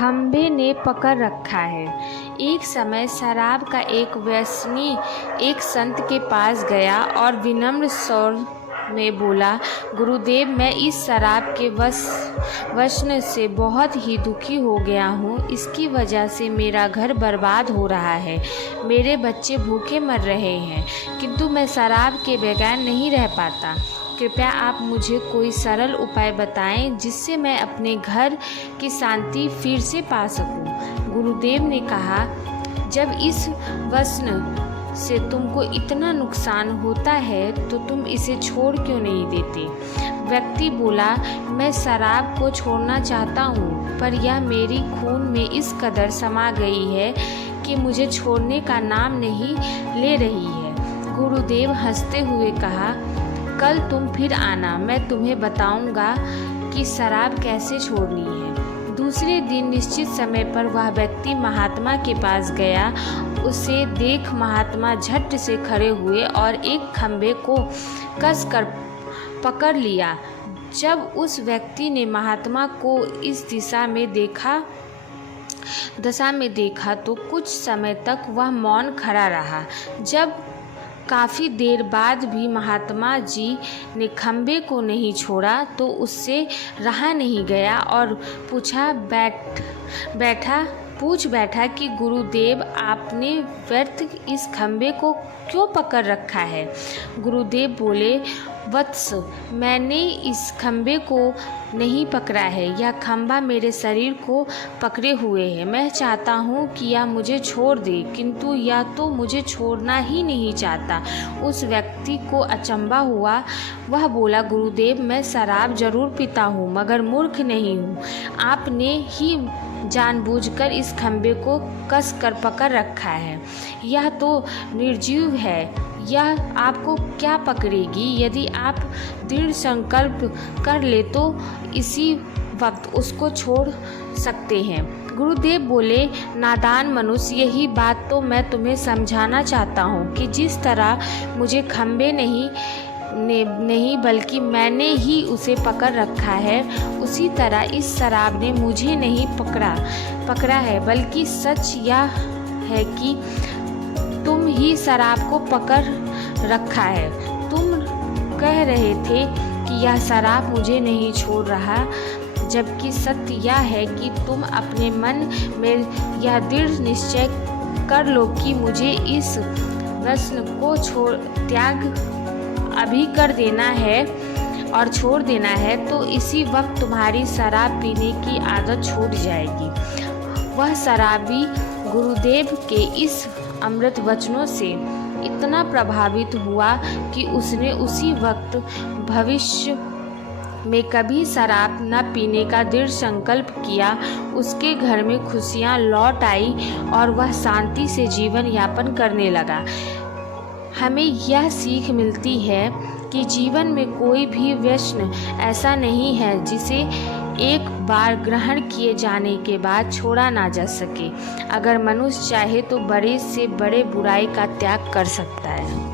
खंभे ने पकड़ रखा है। एक समय शराब का एक व्यसनी एक संत के पास गया और विनम्र स्वर में बोला, गुरुदेव, मैं इस शराब के व्यसन से बहुत ही दुखी हो गया हूँ। इसकी वजह से मेरा घर बर्बाद हो रहा है, मेरे बच्चे भूखे मर रहे हैं, किंतु मैं शराब के बगैर नहीं रह पाता। कृपया आप मुझे कोई सरल उपाय बताएं जिससे मैं अपने घर की शांति फिर से पा सकूं। गुरुदेव ने कहा, जब इस व्यसन से तुमको इतना नुकसान होता है तो तुम इसे छोड़ क्यों नहीं देते? व्यक्ति बोला, मैं शराब को छोड़ना चाहता हूँ, पर यह मेरी खून में इस कदर समा गई है कि मुझे छोड़ने का नाम नहीं ले रही है। गुरुदेव हंसते हुए कहा, कल तुम फिर आना, मैं तुम्हें बताऊंगा कि शराब कैसे छोड़नी है। दूसरे दिन निश्चित समय पर वह व्यक्ति महात्मा के पास गया। उसे देख महात्मा झट से खड़े हुए और एक खंभे को कसकर पकड़ लिया। जब उस व्यक्ति ने महात्मा को इस दशा में देखा तो कुछ समय तक वह मौन खड़ा रहा। जब काफ़ी देर बाद भी महात्मा जी ने खंभे को नहीं छोड़ा तो उससे रहा नहीं गया और पूछ बैठा कि गुरुदेव, आपने व्यर्थ इस खंभे को क्यों पकड़ रखा है? गुरुदेव बोले, वत्स, मैंने इस खंभे को नहीं पकड़ा है, यह खंभा मेरे शरीर को पकड़े हुए है। मैं चाहता हूँ कि यह मुझे छोड़ दे, किंतु यह तो मुझे छोड़ना ही नहीं चाहता। उस व्यक्ति को अचंभा हुआ। वह बोला, गुरुदेव, मैं शराब जरूर पीता हूँ मगर मूर्ख नहीं हूँ। आपने ही जानबूझकर इस खंभे को कस कर पकड़ रखा है। यह तो निर्जीव है, यह आपको क्या पकड़ेगी? यदि आप दृढ़ संकल्प कर ले तो इसी वक्त उसको छोड़ सकते हैं। गुरुदेव बोले, नादान मनुष्य, यही बात तो मैं तुम्हें समझाना चाहता हूँ कि जिस तरह मुझे खंभे नहीं बल्कि मैंने ही उसे पकड़ रखा है, उसी तरह इस शराब ने मुझे नहीं पकड़ा है, बल्कि सच यह है कि तुम ही शराब को पकड़ रखा है। तुम कह रहे थे कि यह शराब मुझे नहीं छोड़ रहा, जबकि सत्य यह है कि तुम अपने मन में यह दृढ़ निश्चय कर लो कि मुझे इस व्यसन को त्याग अभी कर देना है और छोड़ देना है, तो इसी वक्त तुम्हारी शराब पीने की आदत छूट जाएगी। वह शराबी गुरुदेव के इस अमृत वचनों से इतना प्रभावित हुआ कि उसने उसी वक्त भविष्य में कभी शराब न पीने का दृढ़ संकल्प किया। उसके घर में खुशियाँ लौट आई और वह शांति से जीवन यापन करने लगा। हमें यह सीख मिलती है कि जीवन में कोई भी व्यसन ऐसा नहीं है जिसे एक बार ग्रहण किए जाने के बाद छोड़ा ना जा सके। अगर मनुष्य चाहे तो बड़े से बड़े बुराई का त्याग कर सकता है।